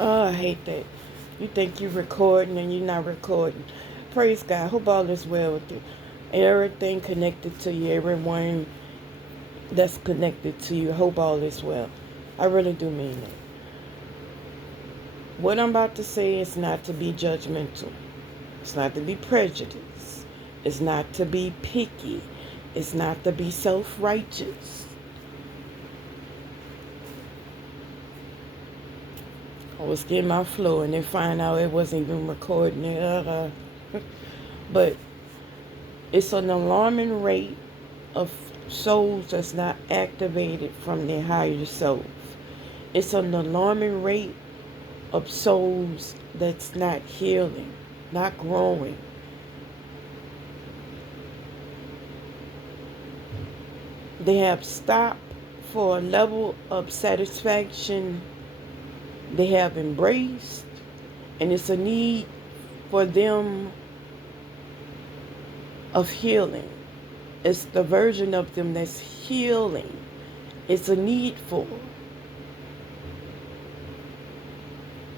Oh, I hate that. You think you're recording and you're not recording. Praise God. Hope all is well with you. Everything connected to you, everyone that's connected to you, hope all is well. I really do mean it. What I'm about to say is not to be judgmental. It's not to be prejudiced. It's not to be picky. It's not to be self-righteous. I was getting my flow and then find out it wasn't even recording it. But it's an alarming rate of souls that's not activated from their higher self. It's an alarming rate of souls that's not healing, not growing. They have stopped for a level of satisfaction they have embraced, and it's a need for them of healing. It's the version of them that's healing. It's a need for,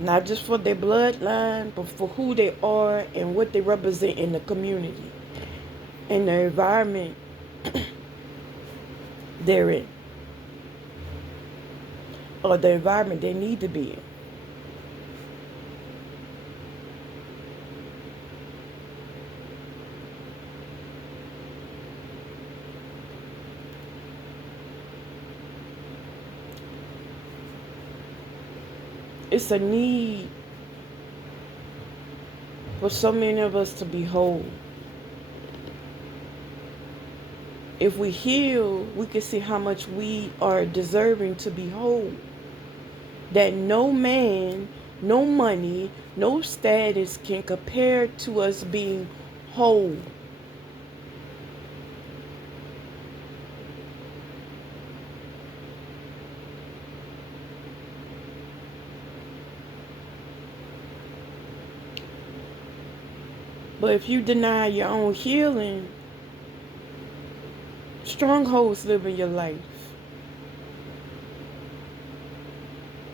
not just for their bloodline, but for who they are and what they represent in the community and the environment they're in, or the environment they need to be in. It's a need for so many of us to be whole. If we heal, we can see how much we are deserving to be whole. That no man, no money, no status can compare to us being whole. But if you deny your own healing, strongholds live in your life.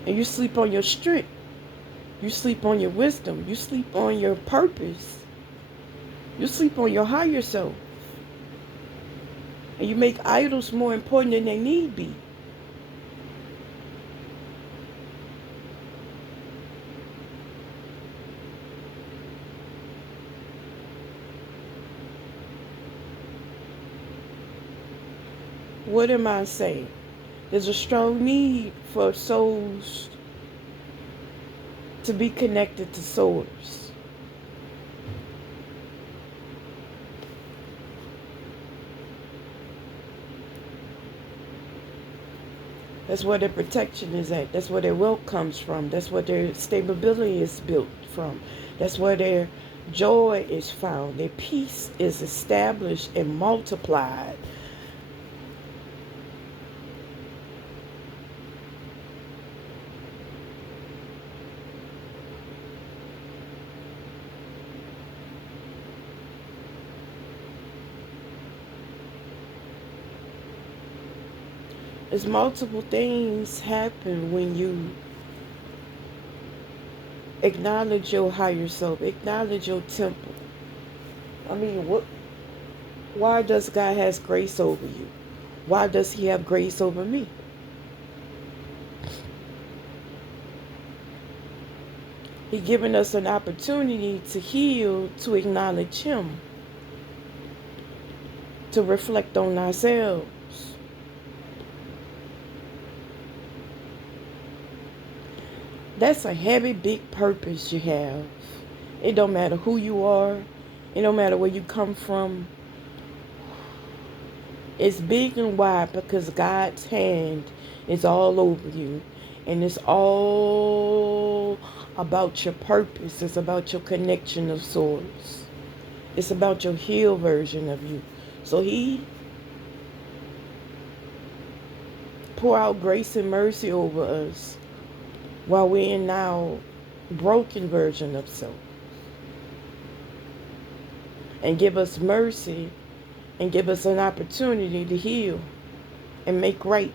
And you sleep on your strength. You sleep on your wisdom. You sleep on your purpose. You sleep on your higher self. And you make idols more important than they need be. What am I saying? There's a strong need for souls to be connected to source. That's where their protection is at. That's where their wealth comes from. That's where their stability is built from. That's where their joy is found. Their peace is established and multiplied. There's multiple things happen when you acknowledge your higher self, acknowledge your temple. I mean, why does God has grace over you? Why does he have grace over me? He given us an opportunity to heal, to acknowledge him, to reflect on ourselves. That's a heavy, big purpose you have. It don't matter who you are. It don't matter where you come from. It's big and wide because God's hand is all over you. And it's all about your purpose. It's about your connection of source. It's about your healed version of you. So he pour out grace and mercy over us while we're in our broken version of self. And give us mercy and give us an opportunity to heal and make right.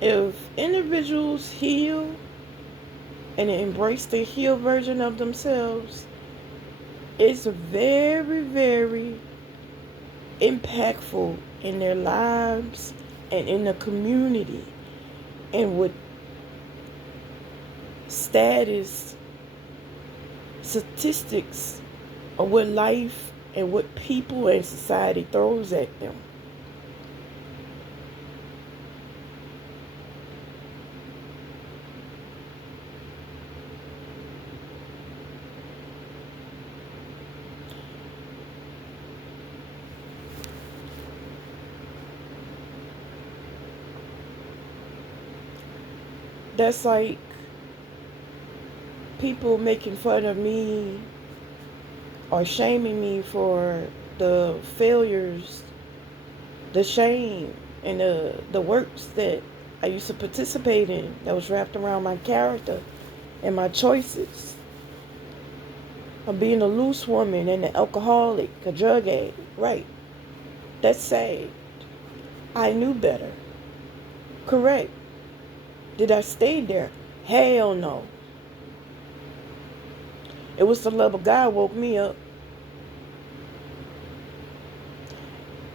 If individuals heal and embrace the healed version of themselves, it's very, very impactful in their lives and in the community and with status, statistics of what life and what people and society throws at them. That's like people making fun of me or shaming me for the failures, the shame, and the works that I used to participate in that was wrapped around my character and my choices of being a loose woman and an alcoholic, a drug addict. Right. That's sad. I knew better. Correct. Did I stay there? Hell no. It was the love of God woke me up.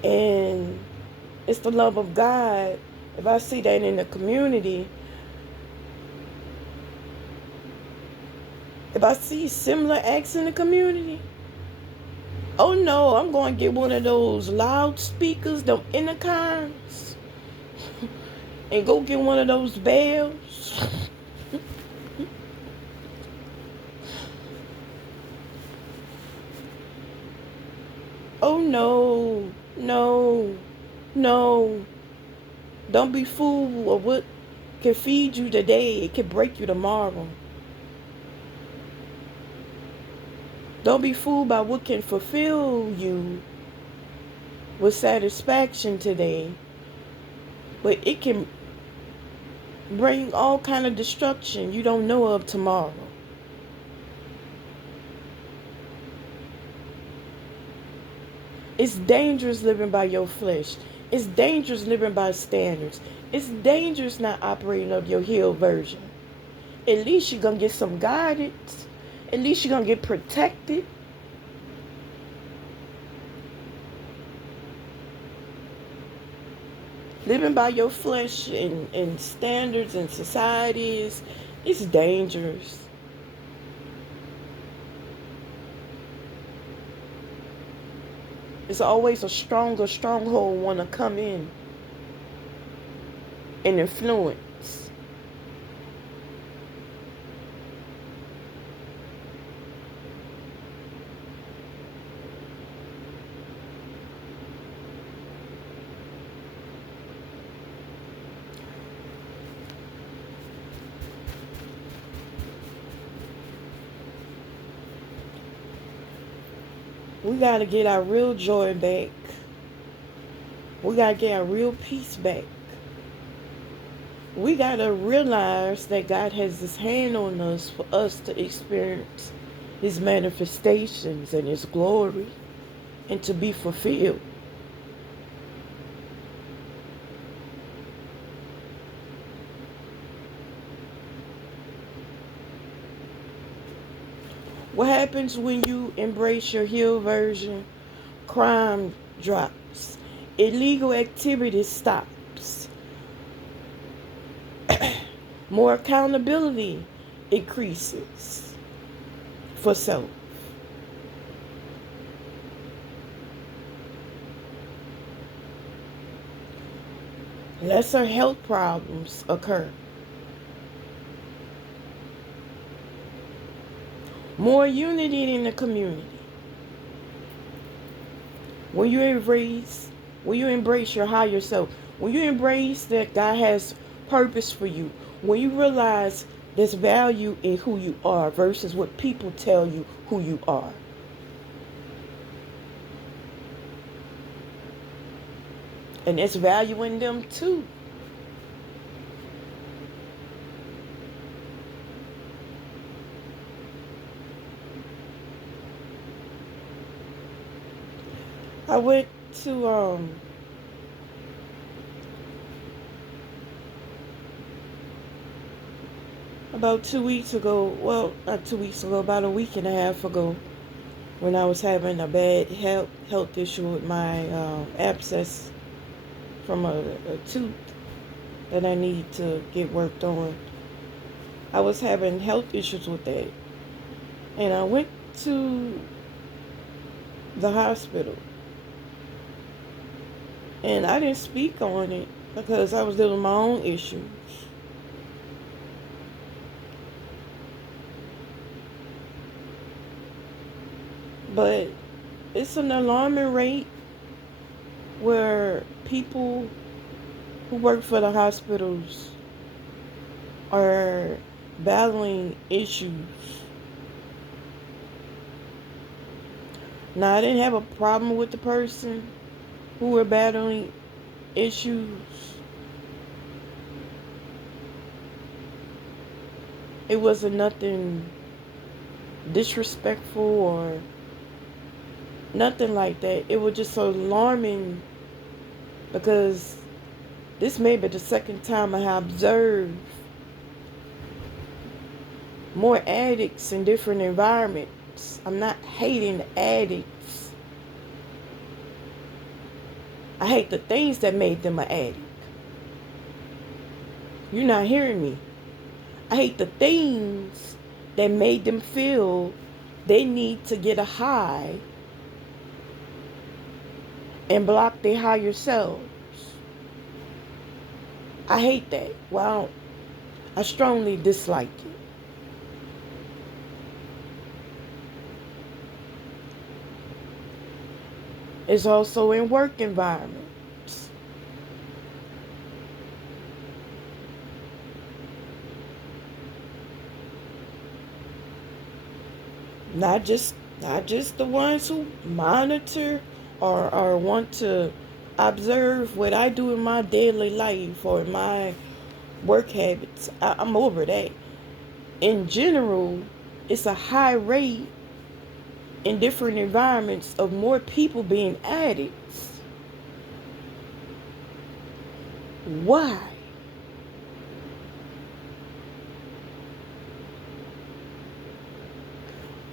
And it's the love of God. If I see that in the community, if I see similar acts in the community, oh no, I'm going to get one of those loudspeakers, them intercoms, and go get one of those bells. Oh no, no, no. Don't be fooled of what can feed you today. It can break you tomorrow. Don't be fooled by what can fulfill you with satisfaction today. But it can bring all kind of destruction you don't know of tomorrow. It's dangerous living by your flesh. It's dangerous living by standards. It's dangerous not operating of your healed version. At least you're going to get some guidance. At least you're going to get protected. Living by your flesh and standards and societies, it's dangerous. It's always a stronger stronghold want to come in and influence. We got to get our real joy back. We got to get our real peace back. We got to realize that God has His hand on us for us to experience His manifestations and His glory and to be fulfilled. What happens when you embrace your healed version? Crime drops. Illegal activity stops. More accountability increases for self. Lesser health problems occur. More unity in the community. When you embrace your higher self, when you embrace that God has purpose for you, when you realize there's value in who you are versus what people tell you who you are. And there's value in them too. I went to About 2 weeks ago, well, not 2 weeks ago, about a week and a half ago, when I was having a bad health issue with my abscess from a tooth that I need to get worked on. I was having health issues with that. And I went to the hospital. And I didn't speak on it because I was dealing with my own issues. But it's an alarming rate where people who work for the hospitals are battling issues. Now, I didn't have a problem with the person who were battling issues. It wasn't nothing disrespectful or nothing like that. It was just so alarming because this may be the second time I have observed more addicts in different environments. I'm not hating the addicts. I hate the things that made them an addict. You're not hearing me. I hate the things that made them feel they need to get a high and block their higher selves. I hate that. Well, I strongly dislike it. It's also in work environments. Not just the ones who monitor or want to observe what I do in my daily life or my work habits. I'm over that. In general, it's a high rate in different environments of more people being addicts. Why?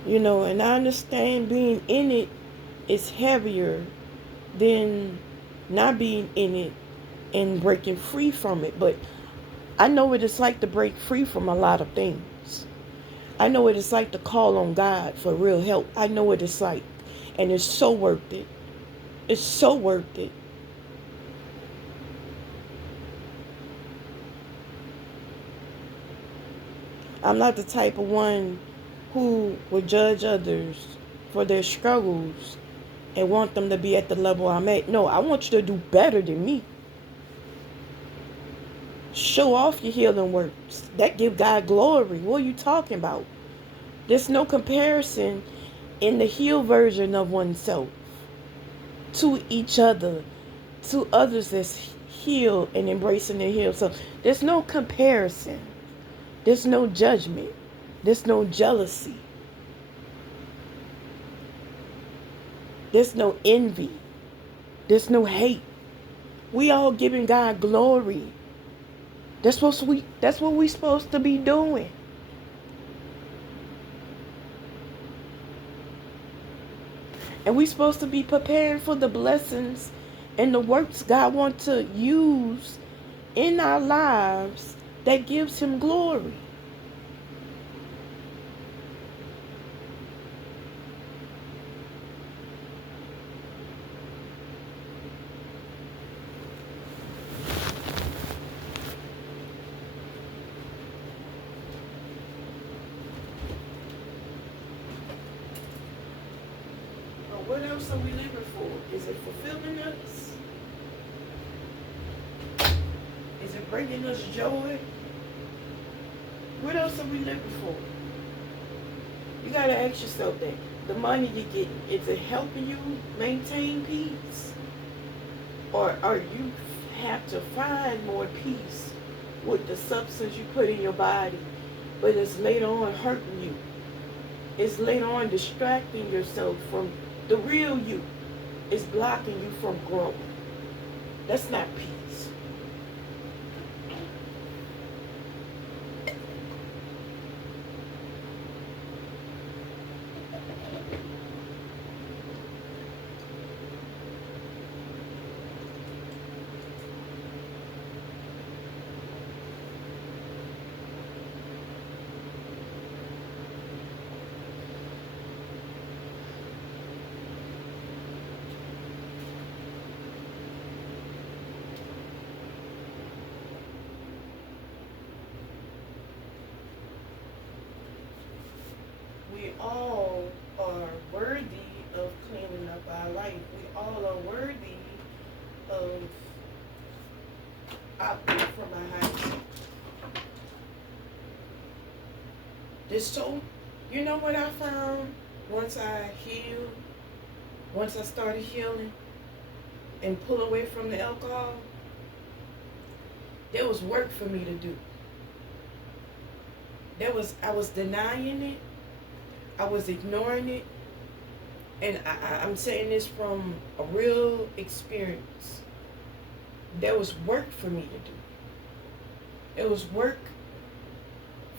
And I understand being in it is heavier than not being in it and breaking free from it. But I know what it's like to break free from a lot of things. I know what it's like to call on God for real help. I know what it's like. And it's so worth it. It's so worth it. I'm not the type of one who would judge others for their struggles and want them to be at the level I'm at. No, I want you to do better than me. Show off your healing works. That give God glory. What are you talking about? There's no comparison in the healed version of oneself to each other, to others that's healed and embracing their healed. So there's no comparison. There's no judgment. There's no jealousy. There's no envy. There's no hate. We all giving God glory. That's what we supposed to be doing. And we supposed to be preparing for the blessings and the works God wants to use in our lives that gives him glory. What else are we living for? Is it fulfilling us? Is it bringing us joy? What else are we living for? You got to ask yourself that. The money you get, is it helping you maintain peace? Or you have to find more peace with the substance you put in your body, but it's later on hurting you. It's later on distracting yourself from the real you. It's blocking you from growth. That's not peace. all are worthy of cleaning up our life. We all are worthy of opting from a high. This so, you know what I found once I healed, once I started healing and pull away from the alcohol? There was work for me to do. I was denying it, I was ignoring it, and I'm saying this from a real experience. There was work for me to do. There was work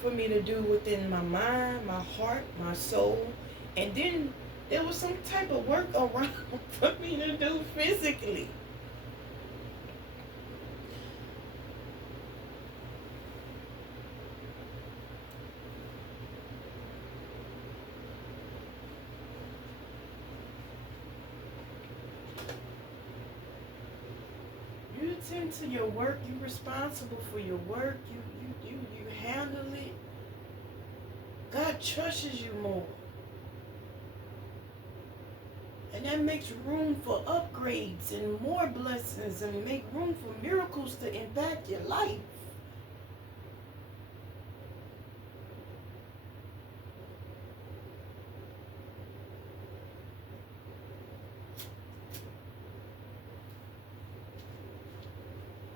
for me to do within my mind, my heart, my soul, and then there was some type of work around for me to do physically. You attend to your work, you're responsible for your work, you handle it. God trusts you more. And that makes room for upgrades and more blessings and make room for miracles to impact your life.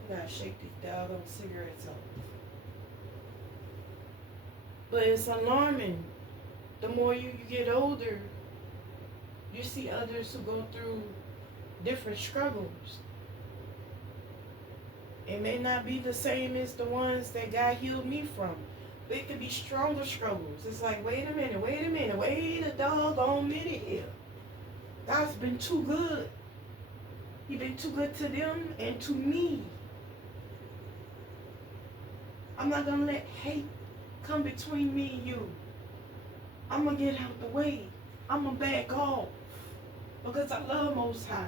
You gotta shake these doggone cigarettes off. But it's alarming. The more you get older, you see others who go through different struggles. It may not be the same as the ones that God healed me from. But it could be stronger struggles. It's like, wait a minute, wait a doggone minute here. God's been too good. He's been too good to them and to me. I'm not going to let hate come between me and you. I'm going to get out the way. I'm going to back off because I love Most High.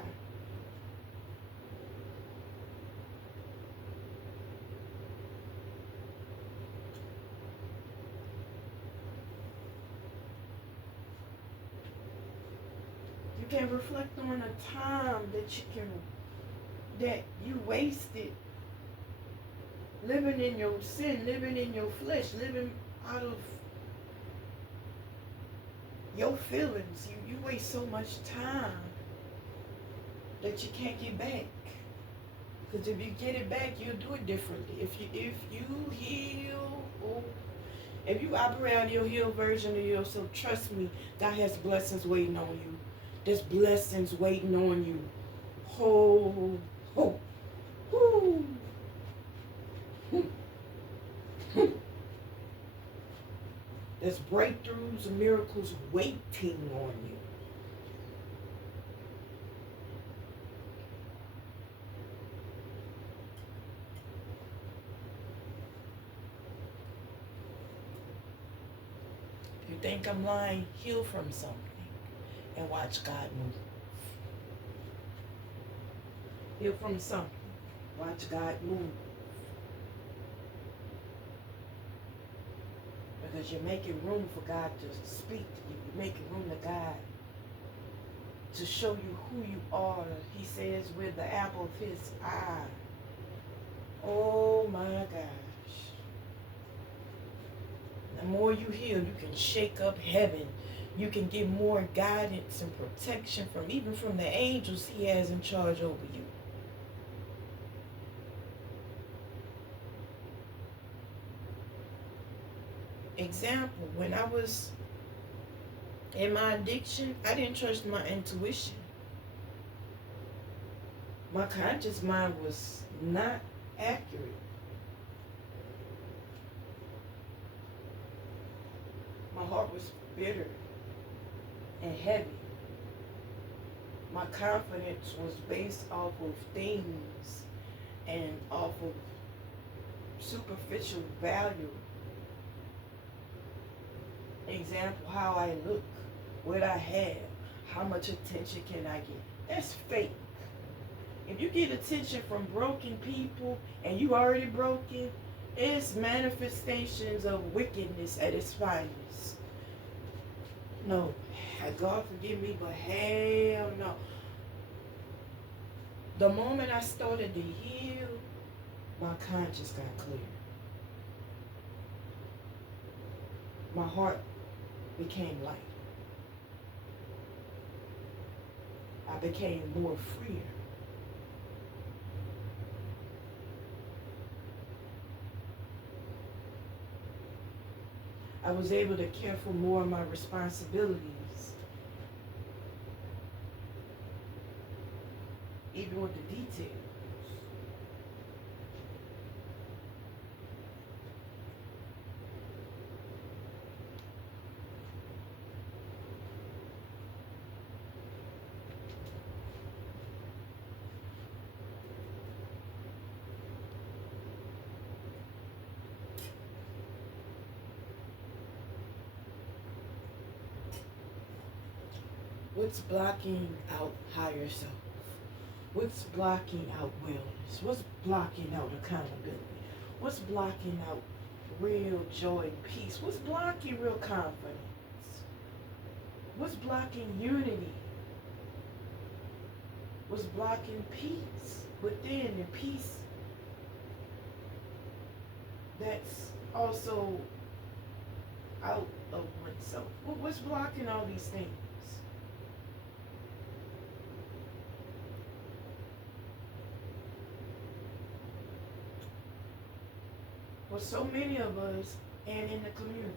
You can reflect on a time that you wasted living in your sin, living in your flesh, living out of your feelings. You waste so much time that you can't get back. Because if you get it back, you'll do it differently. If you heal, if you operate on your healed version of yourself, trust me, God has blessings waiting on you. There's blessings waiting on you. Oh, oh, oh. There's breakthroughs and miracles waiting on you. If you think I'm lying, heal from something and watch God move. Heal from something. Watch God move. Because you're making room for God to speak to you. You're making room to God to show you who you are. He says we're the apple of his eye. Oh my gosh. The more you heal, you can shake up heaven. You can get more guidance and protection even from the angels he has in charge over you. Example, when I was in my addiction, I didn't trust my intuition. My conscious mind was not accurate. My heart was bitter and heavy. My confidence was based off of things and off of superficial value. Example, how I look, what I have, how much attention can I get. That's fake. If you get attention from broken people and you already broken, it's manifestations of wickedness at its finest. No, God forgive me, but hell no. The moment I started to heal, my conscience got clear. My heart became light. I became more freer. I was able to care for more of my responsibilities, even with the details. What's blocking out higher self? What's blocking out wellness? What's blocking out accountability? What's blocking out real joy and peace? What's blocking real confidence? What's blocking unity? What's blocking peace within, and peace that's also out of oneself? What's blocking all these things? For so many of us and in the community.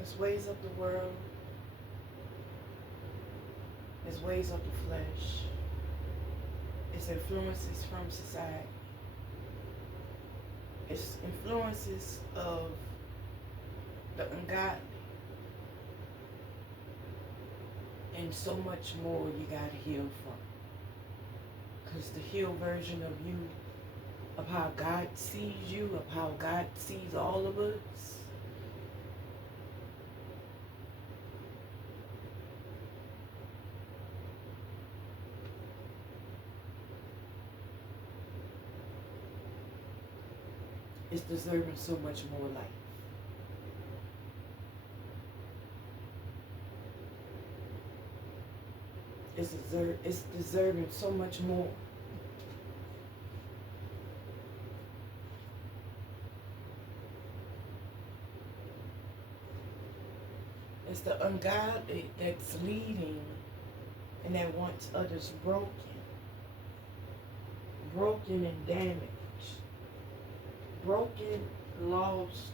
It's ways of the world. It's ways of the flesh. It's influences from society. It's influences of the ungodly. And so much more you gotta heal from. Because the healed version of you, of how God sees you, of how God sees all of us, is deserving so much more life. It's deserving so much more. It's the ungodly that's leading and that wants others broken and damaged, broken, lost,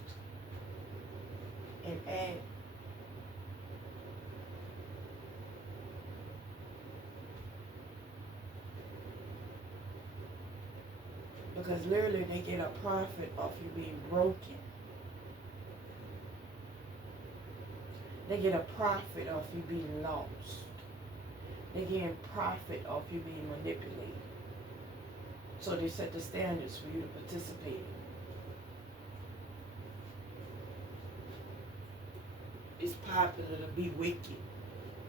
and angry. Because literally they get a profit off you being broken. They get a profit off you being lost. They get profit off you being manipulated. So they set the standards for you to participate. It's popular to be wicked,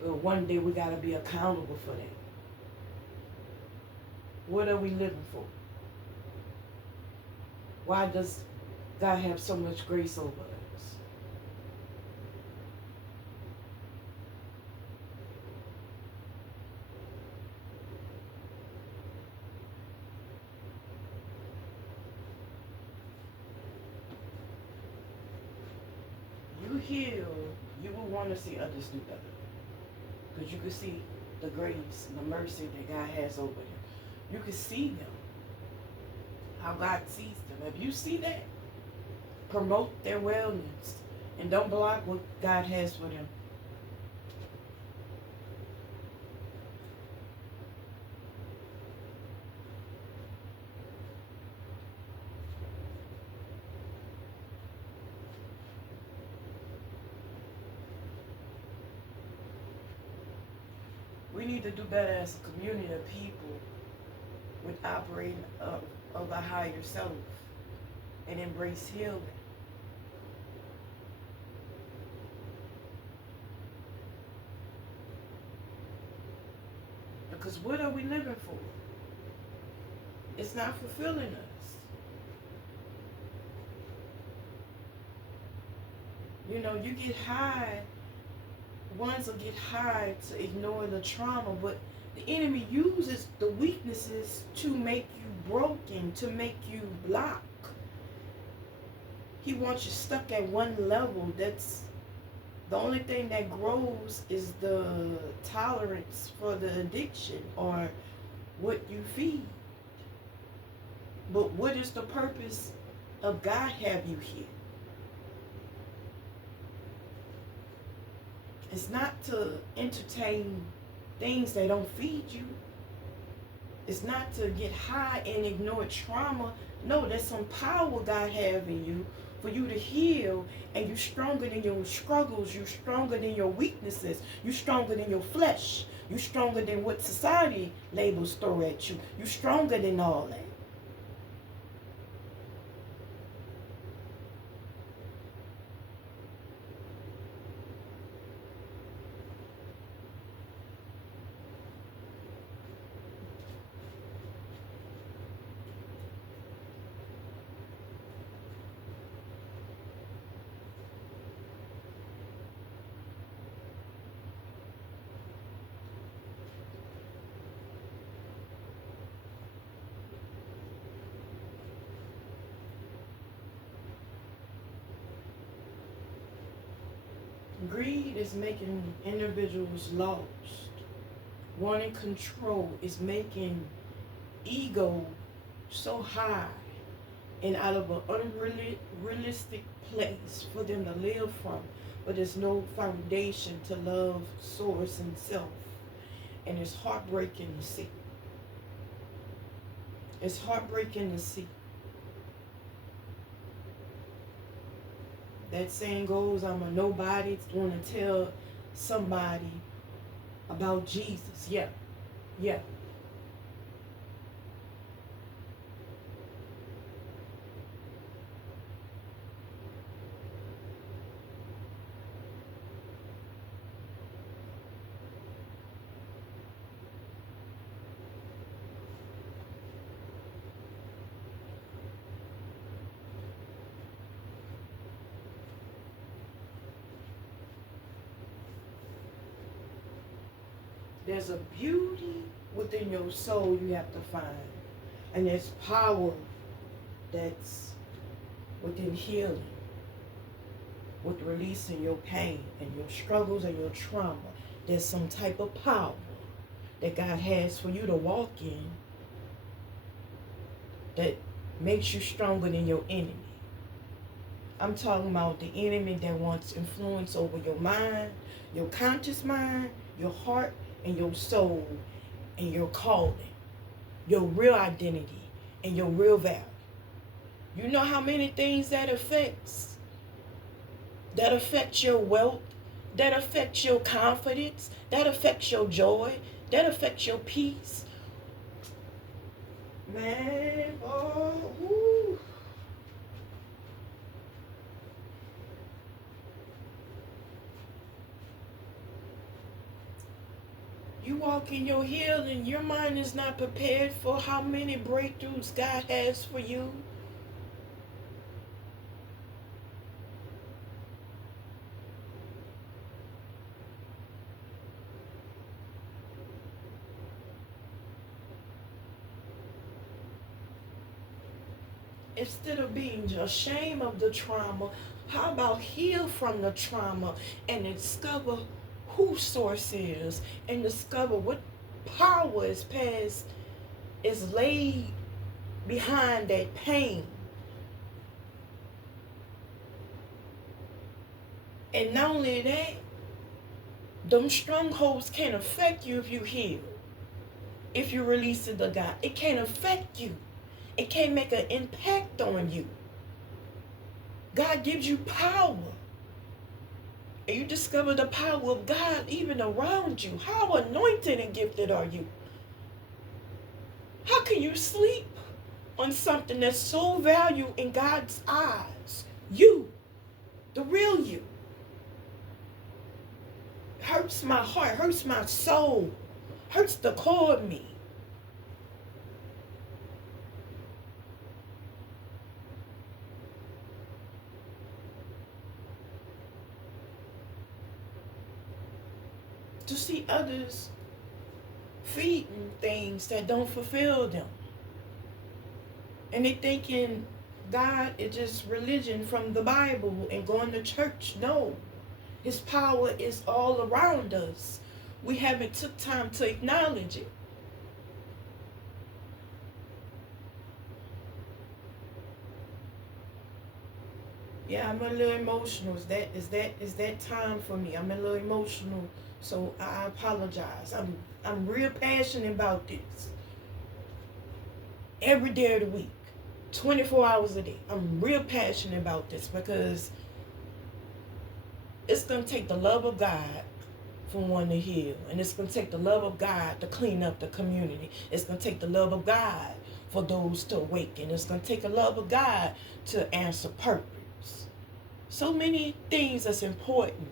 but one day we gotta be accountable for that. What are we living for? Why does God have so much grace over us? You heal, you will want to see others do better. Because you can see the grace and the mercy that God has over them. You can see them, how God sees them. If you see that, promote their wellness and don't block what God has for them. We need to do better as a community of people with operating of a higher self and embrace healing. Because what are we living for? It's not fulfilling us. You know, you get high, ones will get high to ignore the trauma, but the enemy uses the weaknesses to make you broken, to make you block. He wants you stuck at one level. That's the only thing that grows is the tolerance for the addiction or what you feed. But what is the purpose of God have you here? It's not to entertain things that don't feed you. It's not to get high and ignore trauma. No, there's some power God have in you for you to heal, and you're stronger than your struggles. You're stronger than your weaknesses. You're stronger than your flesh. You're stronger than what society labels throw at you. You're stronger than all that. Greed is making individuals lost. Wanting control is making ego so high and out of an unrealistic place for them to live from. But there's no foundation to love, source, and self. And it's heartbreaking to see. It's heartbreaking to see. That saying goes, I'm a nobody want to tell somebody about Jesus. Yeah. There's a beauty within your soul you have to find. And there's power that's within healing, with releasing your pain and your struggles and your trauma. There's some type of power that God has for you to walk in that makes you stronger than your enemy. I'm talking about the enemy that wants influence over your mind, your conscious mind, your heart, and your soul, and your calling, your real identity, and your real value. You know how many things that affects? That affects your wealth, that affects your confidence, that affects your joy, that affects your peace. Man, oh, woo. You walk in your healing, your mind is not prepared for how many breakthroughs God has for you. Instead of being ashamed of the trauma, how about heal from the trauma and discover who source is, and discover what power is laid behind that pain. And not only that, them strongholds can't affect you if you heal. If you release it to God, it can't affect you. It can't make an impact on you. God gives you power. And you discover the power of God even around you. How anointed and gifted are you? How can you sleep on something that's so valuable in God's eyes? You, the real you. Hurts my heart, hurts my soul, hurts the core of me. To see others feeding things that don't fulfill them. And they thinking God is just religion from the Bible and going to church. No. His power is all around us. We haven't took time to acknowledge it. Yeah, I'm a little emotional. Is that time for me? I'm a little emotional, so I apologize. I'm real passionate about this. Every day of the week, 24 hours a day. I'm real passionate about this because it's gonna take the love of God for one to heal, and it's gonna take the love of God to clean up the community. It's gonna take the love of God for those to awaken. It's gonna take the love of God to answer purpose. So many things that's important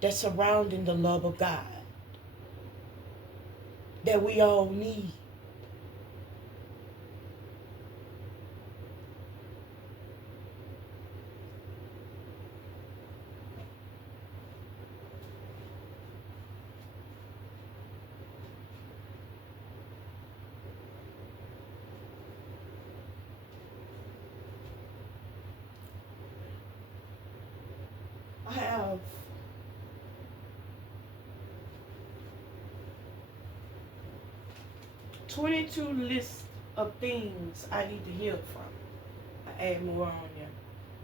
that's surrounding the love of God that we all need. I have 22 lists of things I need to heal from. I add more on there.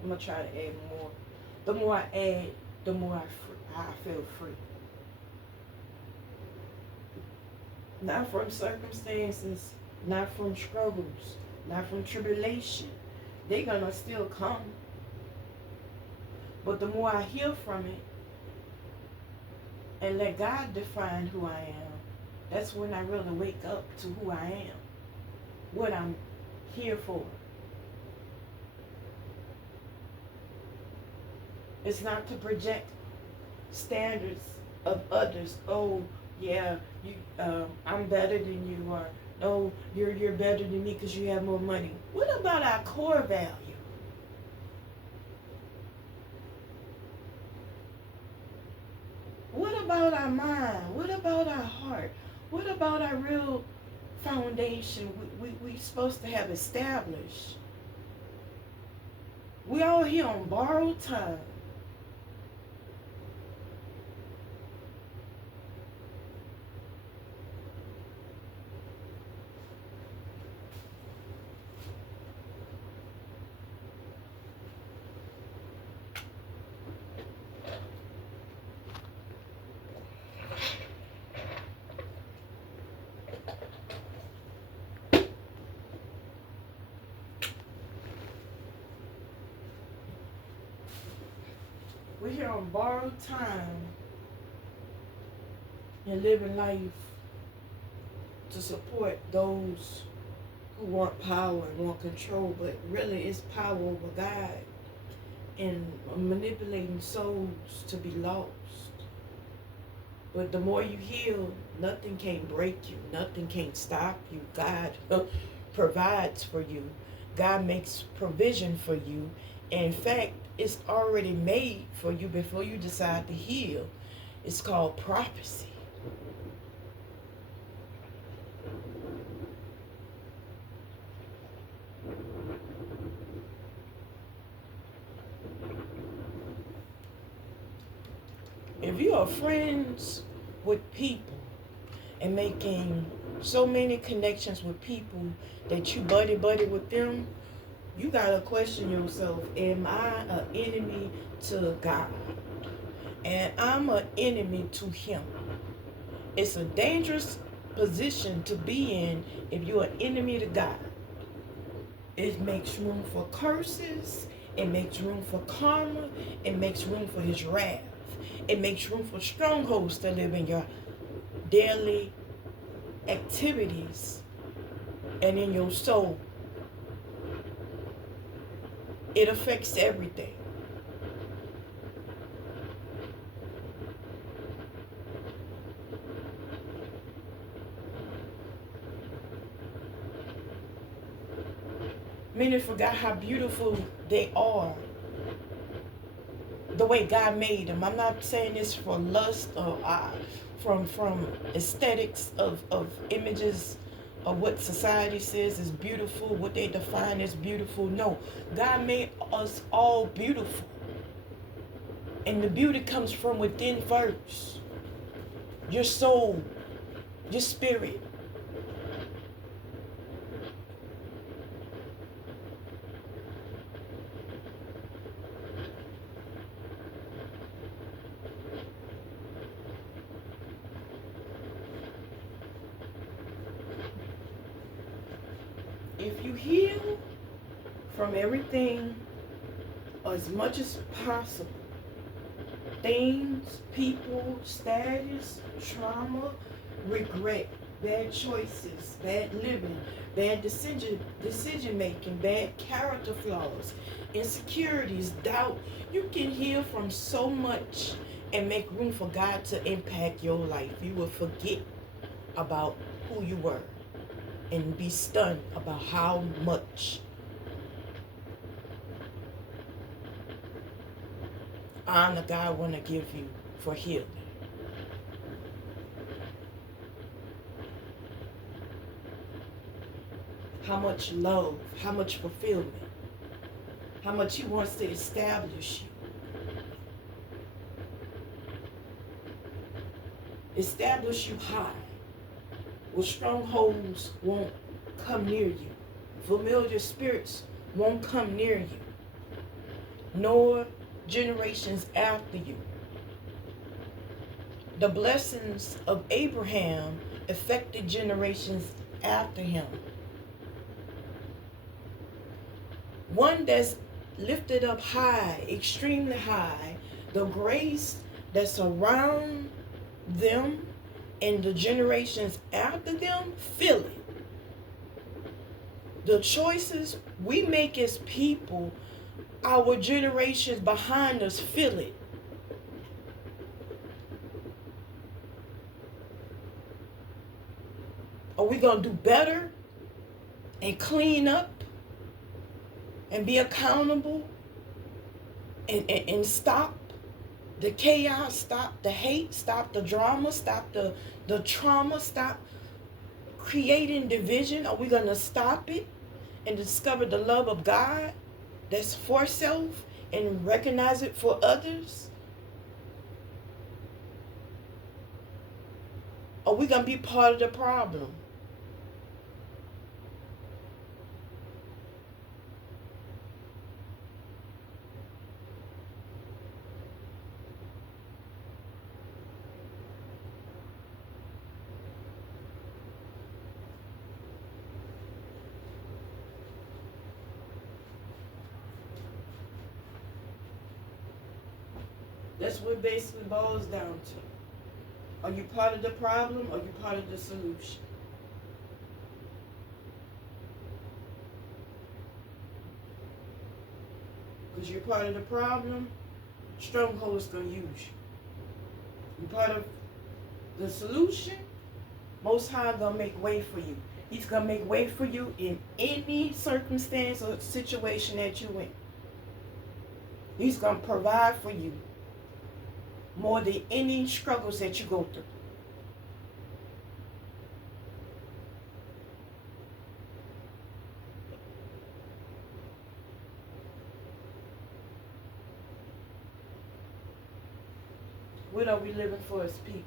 I'm gonna try to add more. The more I add, the more I feel free. Not from circumstances, not from struggles, not from tribulation. They're gonna still come. But the more I heal from it and let God define who I am, that's when I really wake up to who I am, what I'm here for. It's not to project standards of others. Oh, yeah, I'm better than you, or no, you're better than me because you have more money. What about our core value? What about our mind? What about our heart? What about our real foundation we supposed to have established? We all here on borrowed time. We're here on borrowed time and living life to support those who want power and want control, but really it's power over God and manipulating souls to be lost. But the more you heal, nothing can break you, nothing can stop you. God provides for you. God makes provision for you. In fact, it's already made for you before you decide to heal. It's called prophecy. If you are friends with people and making so many connections with people that you buddy with them, you gotta question yourself, am I an enemy to God? And I'm an enemy to him. It's a dangerous position to be in if you're an enemy to God. It makes room for curses, it makes room for karma, it makes room for his wrath. It makes room for strongholds to live in your daily activities and in your soul. It affects everything. Many forgot how beautiful they are, the way God made them. I'm not saying this for lust or from aesthetics of images of what society says is beautiful, what they define as beautiful. No, God made us all beautiful. And the beauty comes from within first. Your soul, your spirit. If you heal from everything as much as possible, things, people, status, trauma, regret, bad choices, bad living, bad decision making, bad character flaws, insecurities, doubt. You can heal from so much and make room for God to impact your life. You will forget about who you were and be stunned about how much honor God want to give you for healing. How much love, how much fulfillment, how much He wants to establish you. Establish you high, where strongholds won't come near you. Familiar spirits won't come near you, nor generations after you. The blessings of Abraham affected generations after him. One that's lifted up high, extremely high, the grace that's around them and the generations after them feel it. The choices we make as people, our generations behind us feel it. Are we going to do better and clean up and be accountable and stop the chaos, stop the hate, stop the drama, stop the trauma, stop creating division? Are we going to stop it and discover the love of God that's for self and recognize it for others? Are we going to be part of the problem? That's what it basically boils down to. Are you part of the problem or are you part of the solution? Because you're part of the problem, strongholds gonna use you. You're part of the solution, Most High gonna make way for you. He's gonna make way for you in any circumstance or situation that you're in. He's gonna provide for you more than any struggles that you go through. What are we living for as people?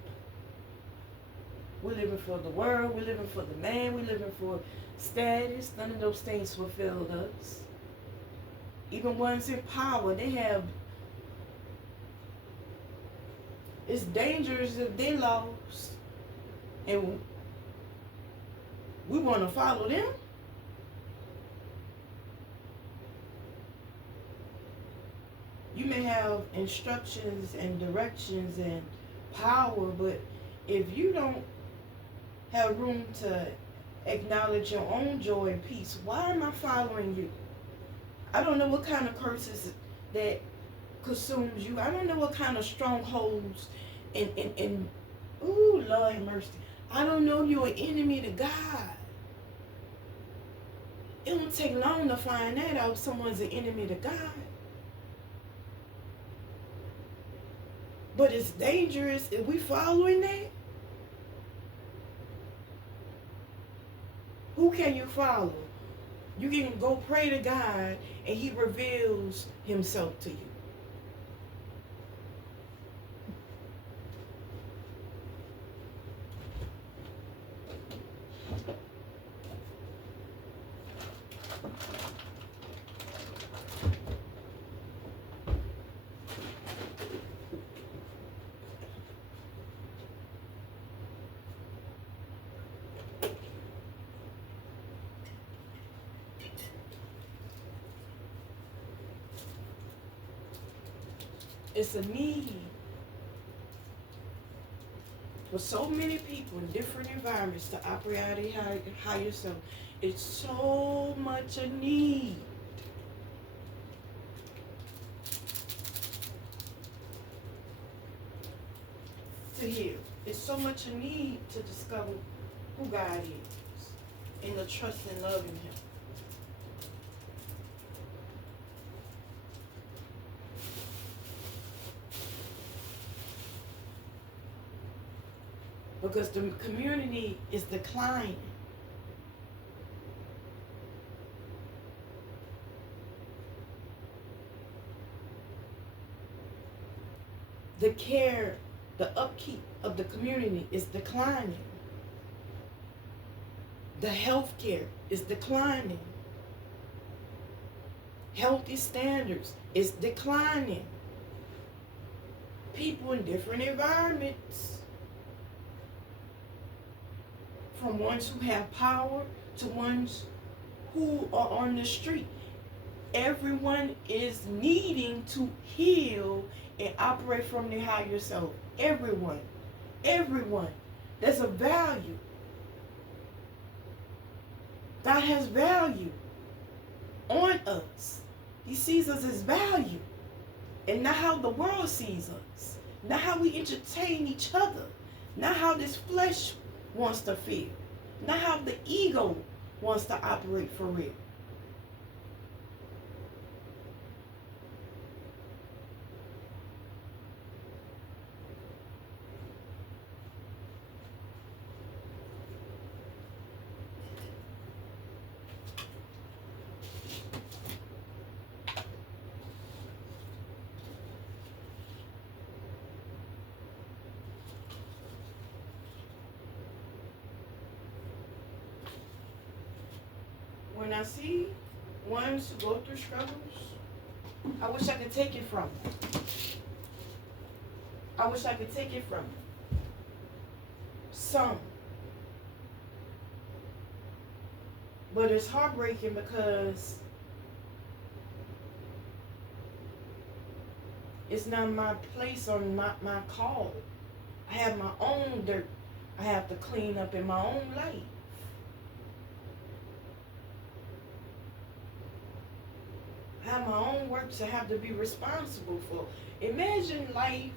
We're living for the world, we're living for the man, we're living for status. None of those things fulfilled us. Even ones in power, they have, it's dangerous if they lost and we want to follow them. You may have instructions and directions and power, but if you don't have room to acknowledge your own joy and peace, why am I following you? I don't know what kind of curses that consumes you. I don't know what kind of strongholds and ooh, Lord have mercy. I don't know you're an enemy to God. It won't take long to find that out if someone's an enemy to God. But it's dangerous if we following that. Who can you follow? You can go pray to God and he reveals himself to you. It's a need for so many people in different environments to operate out their higher self. It's so much a need. To heal. It's so much a need to discover who God is and to trust and love in him. Because the community is declining. The care, the upkeep of the community is declining. The health care is declining. Healthy standards is declining. People in different environments, from ones who have power to ones who are on the street. Everyone is needing to heal and operate from their higher self. Everyone. Everyone. There's a value. God has value on us. He sees us as value. And not how the world sees us. Not how we entertain each other. Not how this flesh wants to feel. Not how the ego wants to operate for real. When I see ones who go through struggles, I wish I could take it from them. I wish I could take it from them. Some. But it's heartbreaking because it's not my place or my call. I have my own dirt I have to clean up in my own life. I have my own works I have to be responsible for. Imagine life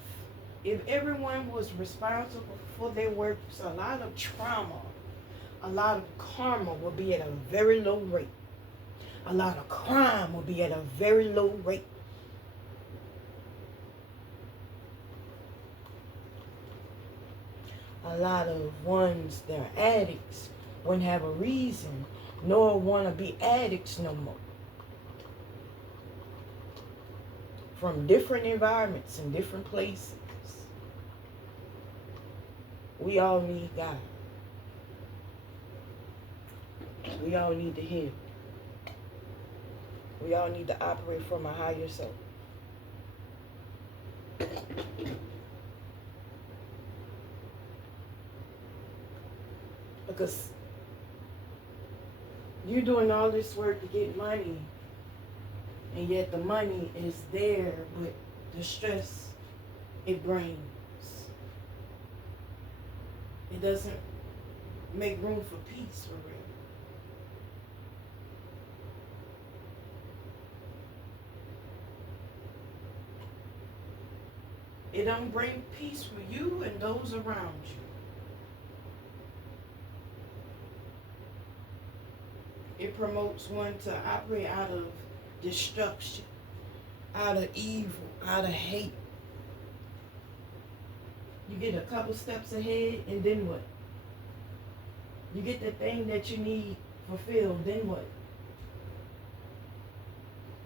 if everyone was responsible for their works. A lot of trauma, a lot of karma will be at a very low rate. A lot of crime will be at a very low rate. A lot of ones that are addicts wouldn't have a reason nor want to be addicts no more. From different environments and different places. We all need God. We all need to heal. We all need to operate from a higher self. Because you're doing all this work to get money, And yet the money is there, but the stress it brings, it doesn't make room for peace for real. It don't bring peace for you and those around you. It promotes one to operate out of destruction, out of evil, out of hate. You get a couple steps ahead, and then what? You get the thing that you need fulfilled, then what?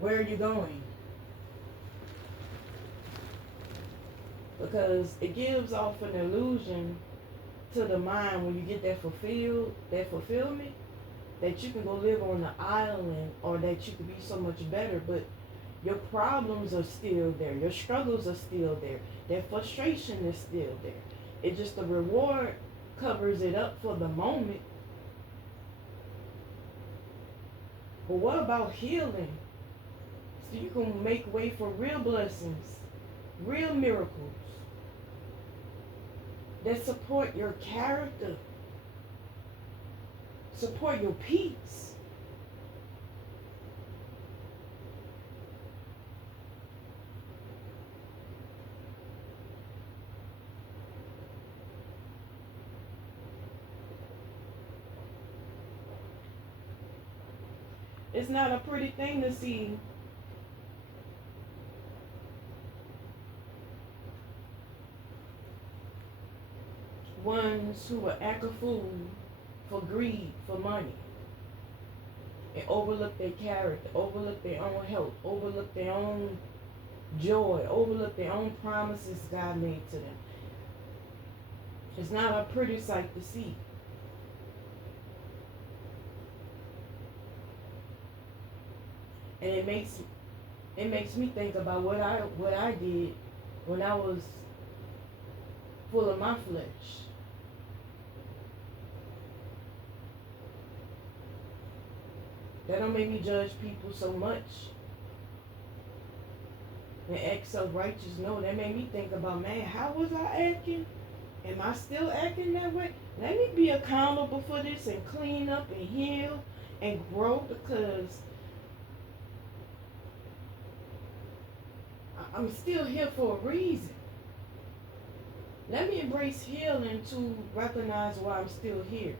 Where are you going? Because it gives off an illusion to the mind when you get that fulfillment, that you can go live on an island or that you could be so much better, but your problems are still there. Your struggles are still there. That frustration is still there. It's just the reward covers it up for the moment. But what about healing? So you can make way for real blessings, real miracles that support your character, support your peace. It's not a pretty thing to see ones who will act a fool for greed, for money, and overlook their character, overlook their own health, overlook their own joy, overlook their own promises God made to them. It's not a pretty sight to see. And it makes me think about what I did when I was full of my flesh. That don't make me judge people so much and act self-righteous. No, that made me think about, man, how was I acting? Am I still acting that way? Let me be accountable for this and clean up and heal and grow, because I'm still here for a reason. Let me embrace healing to recognize why I'm still here.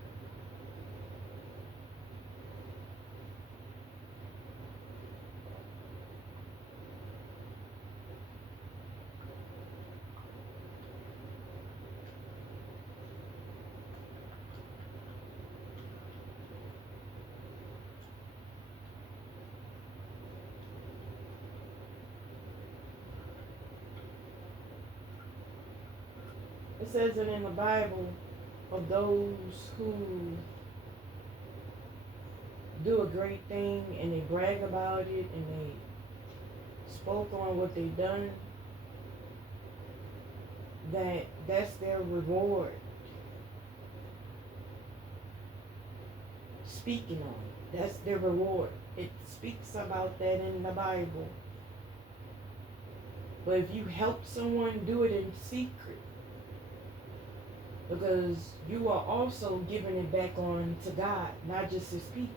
It says it in the Bible of those who do a great thing and they brag about it and they spoke on what they done, that's their reward. Speaking on it, that's their reward. It speaks about that in the Bible. But if you help someone, do it in secret, because you are also giving it back on to God, not just his people.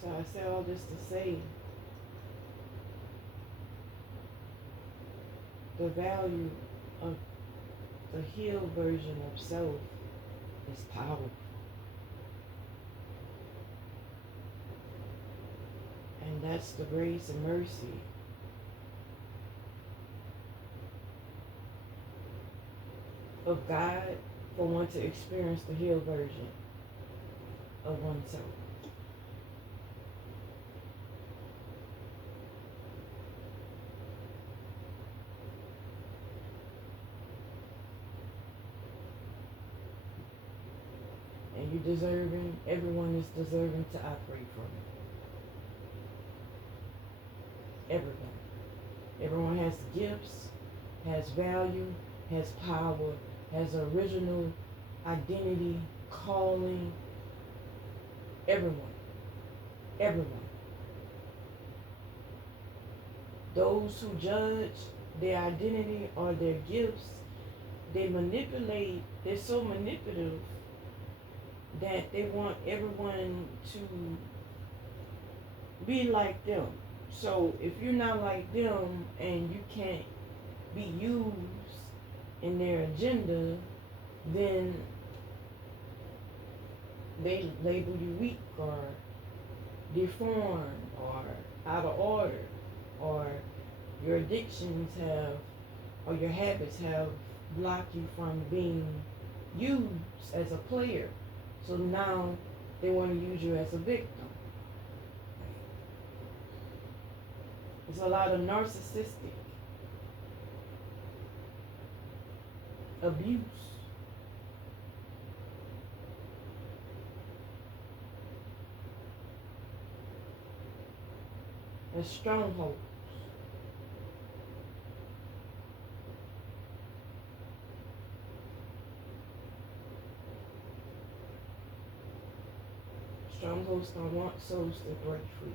So I say all this to say, The value of the healed version of self is powerful. And that's the grace and mercy of God for one to experience the healed version of oneself. And you deserving, everyone is deserving to operate from it. Everyone. Everyone has gifts, has value, has power, has original identity, calling. Everyone. Everyone. Those who judge their identity or their gifts, they manipulate, they're so manipulative that they want everyone to be like them. So if you're not like them and you can't be used in their agenda, then they label you weak or deformed or out of order, or your addictions have, or your habits have blocked you from being used as a player. So now they want to use you as a victim. There's a lot of narcissistic abuse. And strongholds. Strongholds don't want souls to break free.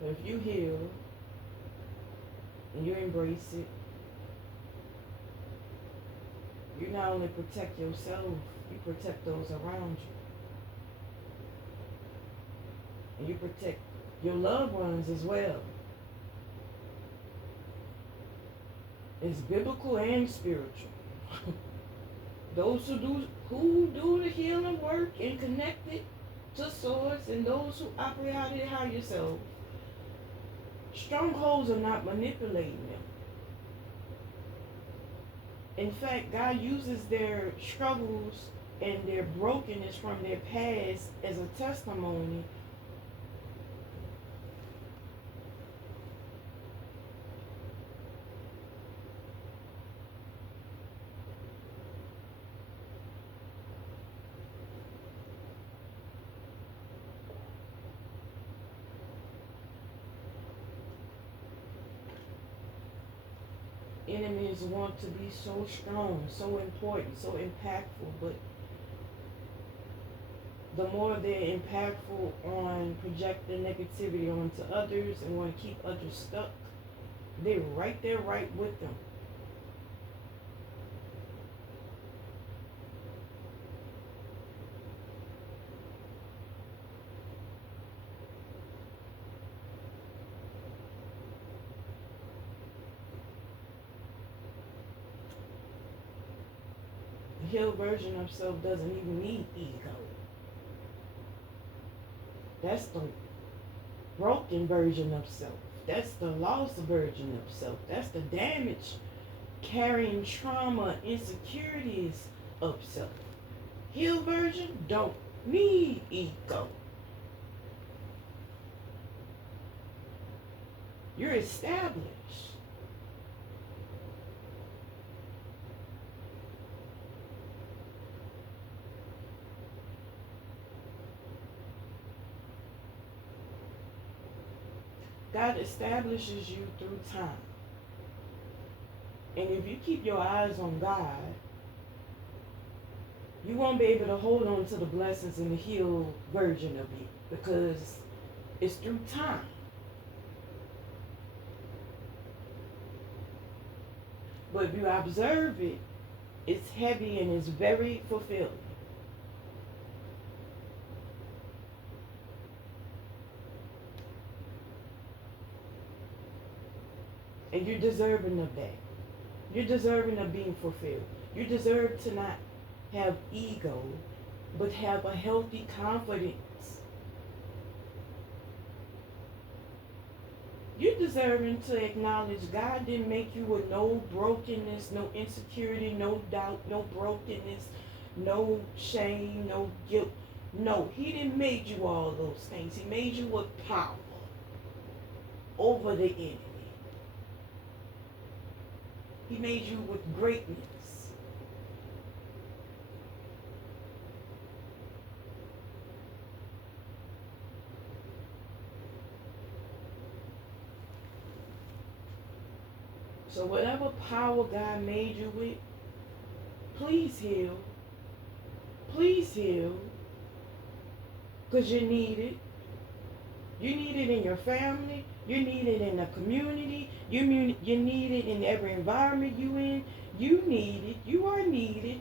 But if you heal and you embrace it, you not only protect yourself, you protect those around you. And you protect your loved ones as well. It's biblical and spiritual. Those who do the healing work and connect it to source, and those who operate out of their higher self, strongholds are not manipulating them. In fact, God uses their struggles and their brokenness from their past as a testimony enemies want to be so strong, so important, so impactful, but the more they're impactful on projecting negativity onto others and want to keep others stuck, they're right there right with them. The healed version of self doesn't even need ego. That's the broken version of self. That's the lost version of self. That's the damage, carrying trauma, insecurities of self. Healed version don't need ego. You're established. God establishes you through time. And if you keep your eyes on God, you won't be able to hold on to the blessings in the healed version of you, because it's through time. But if you observe it, it's heavy and it's very fulfilling. And you're deserving of that. You're deserving of being fulfilled. You deserve to not have ego, but have a healthy confidence. You're deserving to acknowledge God didn't make you with no brokenness, no insecurity, no doubt, no brokenness, no shame, no guilt. No, He didn't make you all those things. He made you with power over the enemy. He made you with greatness. So whatever power God made you with, please heal. Please heal. Because you need it. You need it in your family. You need it in the community. You need it in every environment you in. You need it. You are needed.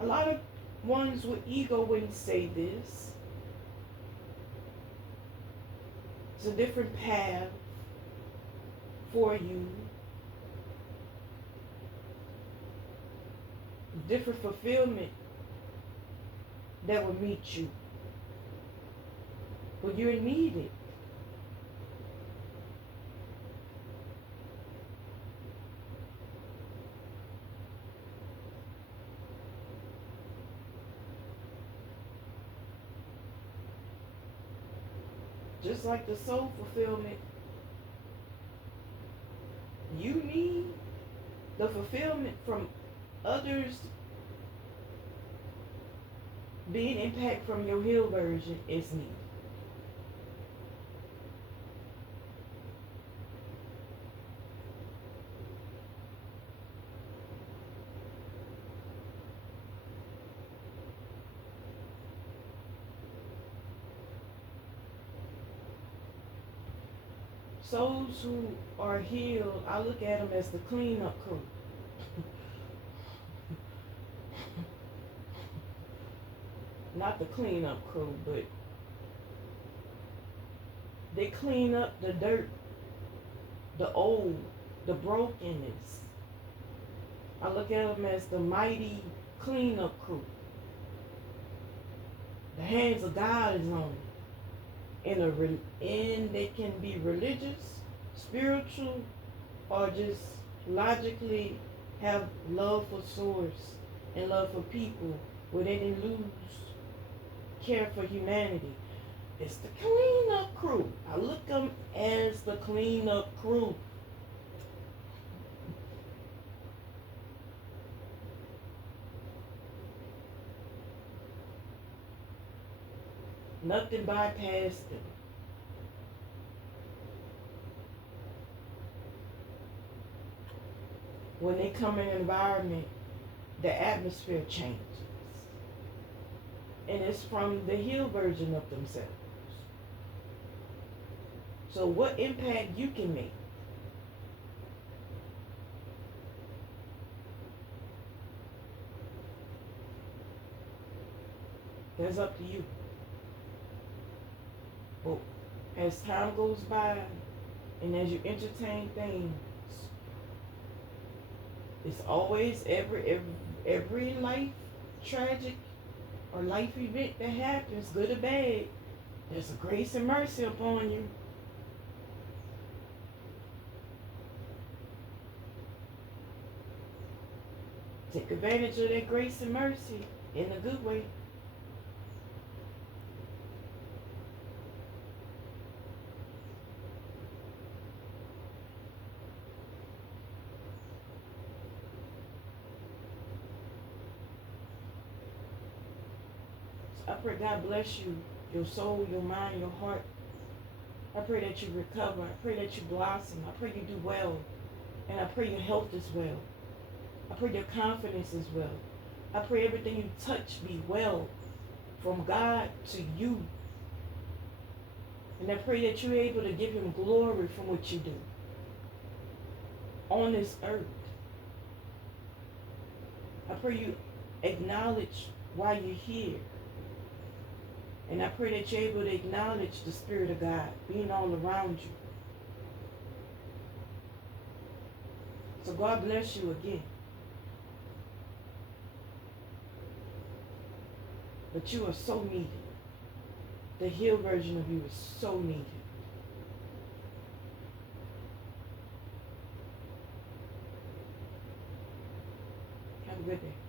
A lot of ones with ego wouldn't say this. It's a different path for you. Different fulfillment that will meet you. But you're needed. Just like the soul fulfillment you need, the fulfillment from others being impact from your healed version is needed. Souls who are healed, I look at them as the cleanup crew. Not the cleanup crew, but they clean up the dirt, the old, the brokenness. I look at them as the mighty cleanup crew. The hands of God is on it. And they can be religious, spiritual, or just logically have love for source and love for people where they didn't lose care for humanity. It's the cleanup crew. I look them as the cleanup crew. Nothing bypassed them. When they come in an environment, the atmosphere changes. And it's from the healed version of themselves. So what impact you can make? That's up to you. But as time goes by and as you entertain things, it's always every life tragic or life event that happens, good or bad, there's a grace and mercy upon you. Take advantage of that grace and mercy in a good way. I pray God bless you, your soul, your mind, your heart. I pray that you recover. I pray that you blossom. I pray you do well. And I pray your health is well. I pray your confidence is well. I pray everything you touch be well from God to you. And I pray that you're able to give him glory from what you do. on this earth. I pray you acknowledge why you're here. And I pray that you're able to acknowledge the Spirit of God being all around you. So God bless you again. But you are so needed. The healed version of you is so needed. Have a good day.